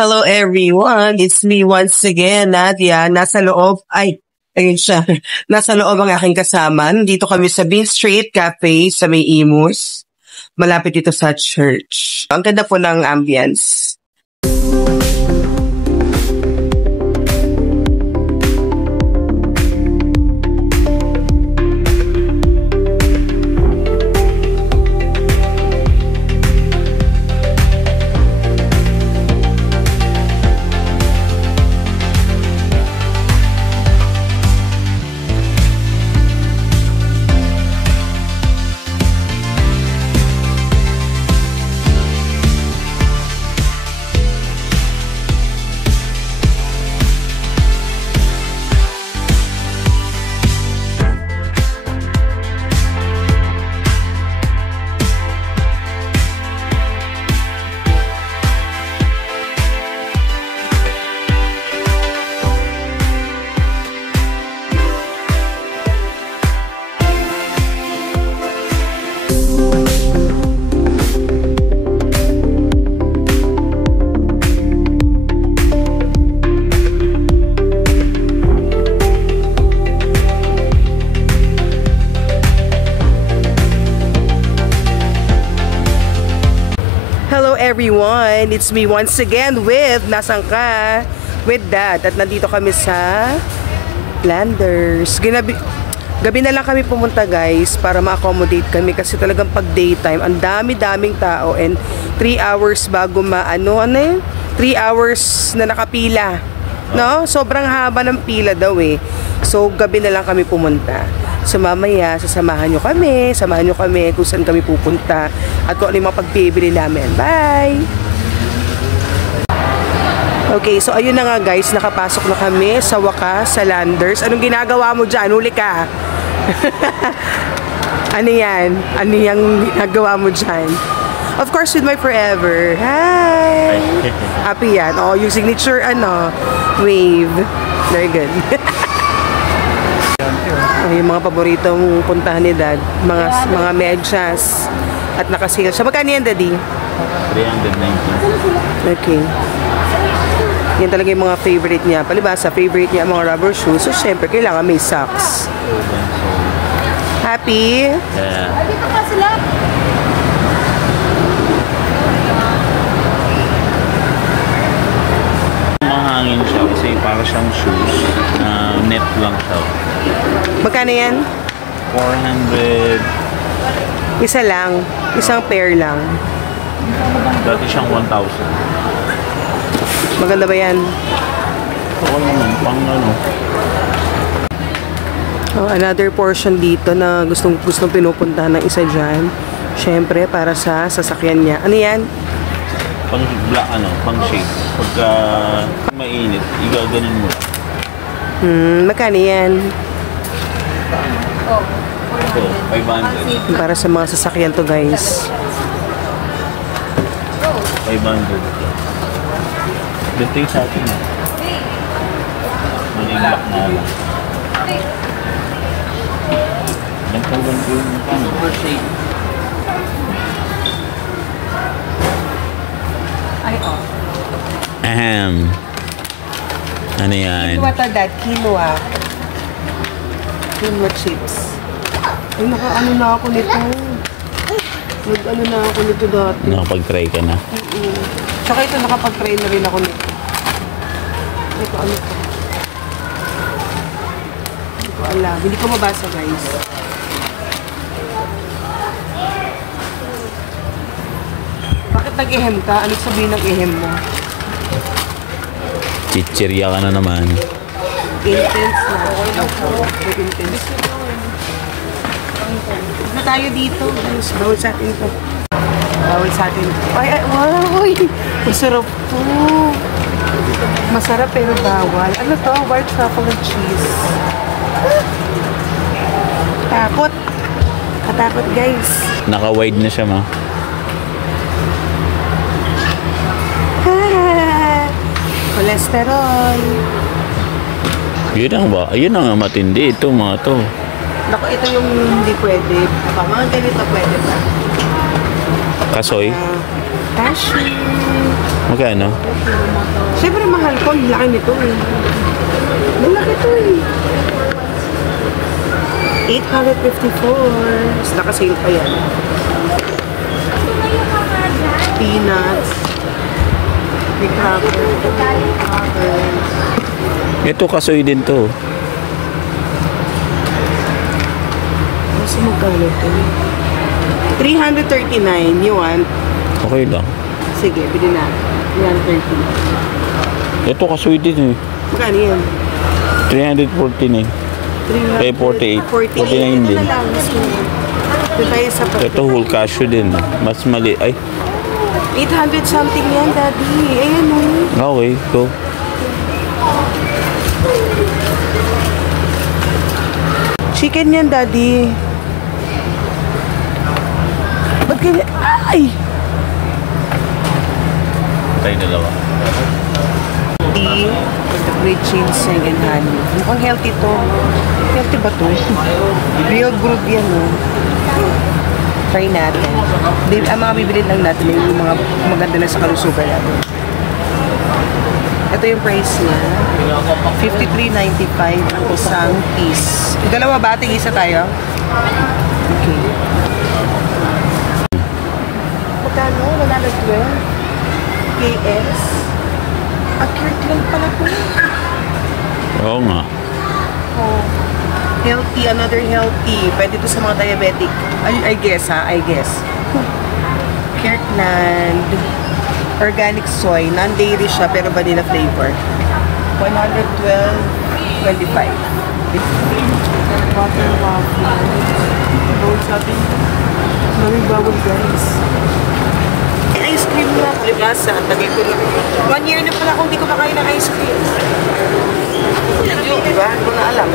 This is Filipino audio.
Hello everyone, it's me once again, Nadia. Nasa loob, ayun siya. Nasa loob ang aking kasama. Dito kami sa Bean Street Cafe sa May Imus. Malapit dito sa church. Ang ganda po ng ambience. Everyone, it's me once again with Nasaan Ka? With Dad. At nandito kami sa Flanders. Gabi na lang kami pumunta guys para ma-accommodate kami kasi talagang pag daytime ang dami-daming tao and 3 hours bago 3 hours na nakapila. No? Sobrang haba ng pila daw eh. So gabi na lang kami pumunta. So mamaya, samahan nyo kami kung saan kami pupunta at kung ano yung mga pagpibili namin. Bye! Okay, so ayun na nga guys, nakapasok na kami sa wakas, sa Landers. Anong ginagawa mo dyan? Huli ka! Ano yan? Ano yung ginagawa mo dyan? Of course, with my forever. Hi! Happy yan. Oh, yung signature, wave. Very good. Yung mga paboritong puntahan ni Dad, mga medyas at nakasale siya. Magkano yan, Daddy? 390. Okay. Yan talaga yung mga favorite niya. Palibasa, favorite niya mga rubber shoes. So, syempre, kailangan may socks. Happy? Yeah. Mahangin siya kasi para siyang shoes. Net lang siya. Magkano yan? 400. Isa lang. Isang pair lang. Dati siyang 1,000. Maganda ba yan? Oo naman, pang Oh, another portion dito na gustong pinupuntahan ng isa dyan. Siyempre, para sa sasakyan niya. Ano yan? Pang black, pang shade. Pagka mainit, igaganon mo. Magkano yan? Ito, 500. Para sa mga sasakyan to guys. 500. Dito yung sa atin. Maling black na lang. Nagkawan ko yung per shade. Ano yan? Quinoa to, Dad. Quinoa. Quinoa chips. Ay, naka-ano na ako nito. Nag-ano na ako nito dati. Nakapag-try ka na? Tsaka ito, nakapag-try na rin ako nito. Ito, ano to? Hindi ko alam. Hindi ko mabasa, guys. Bakit nag-ehem ka? Ano sabihin ng ehem mo? Chichirya ka na naman. Intense na. Intense. Na tayo dito. Bawal sa atin to. Bawal sa atin to. Ay, wow! Masarap po. Masarap pero bawal. Ano to? White truffle and cheese. Takot. Katakot, guys. Naka-wide na siya, ma. Cholesterol. Yun ang matindi. Ito, mga to. Naku, ito yung hindi pwede. Mga ganito pwede ba? Kasoy? Cashew. Magkano? Siyempre mahal ko. Ang laki nito eh. Malaki to eh. 854. Naka-sale pa yan. Peanuts. May crackers. Ito kasoy din to. Kasi magkano ito? 339. You want? Okay lang. Sige, bili na. 339. Ito kasoy din eh. Magkano yan? 314 eh. 48. 49 din. Ito na lang. Ito tayo sa Ito whole cashew din. Mas mali. Ay, 800 something yan, Daddy. Ayan o. okay. Go. Chicken yan, Daddy. Ba't ganyan? Ay! Tayo dalawa. Tea with the great ginseng and honey. Mukhang healthy to. Healthy ba to? Real brewed yan, no? Try natin. Ang mga bibili lang natin ay yung mga maganda na sa kalusugan natin. Ito yung price niya. 53.95 ang isang piece. Yung dalawa ba? Tig-isa tayo? Okay. Magkano? 112? KS? Accurate lang pala po. Oo nga. Oh. Healthy, another healthy. Pwede to sa mga diabetic. I guess ha, I guess. Kirkland. Organic soy. Non-dairy siya pero vanilla flavor. 112.25. Water waffle. Road sabi. Maraming bawal guys. Ice cream na. Ligasa. Tagay ko na. 1 year na pala kung di ko makain ng ice cream. Diba? Hindi ko na alam.